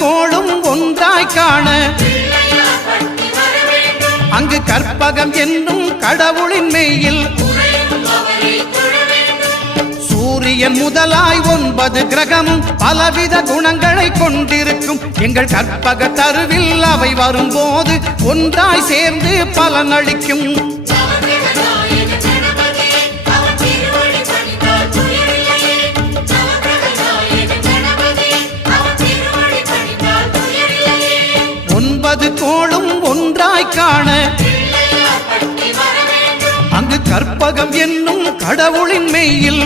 கோளும் ஒன்றாய் காண அங்கு கற்பகம் என்னும் கடவுளின் மெய்யில் சூரியன் முதலாய் 9 கிரகமும் பலவித குணங்களை கொண்டிருக்கும் எங்கள் கற்பக தருவில் அவை வரும்போது ஒன்றாய் சேர்ந்து பலனளிக்கும். கோளும் ஒன்றாய் காண அங்கு கற்பகம் என்னும் கடவுளின் மெய்யில்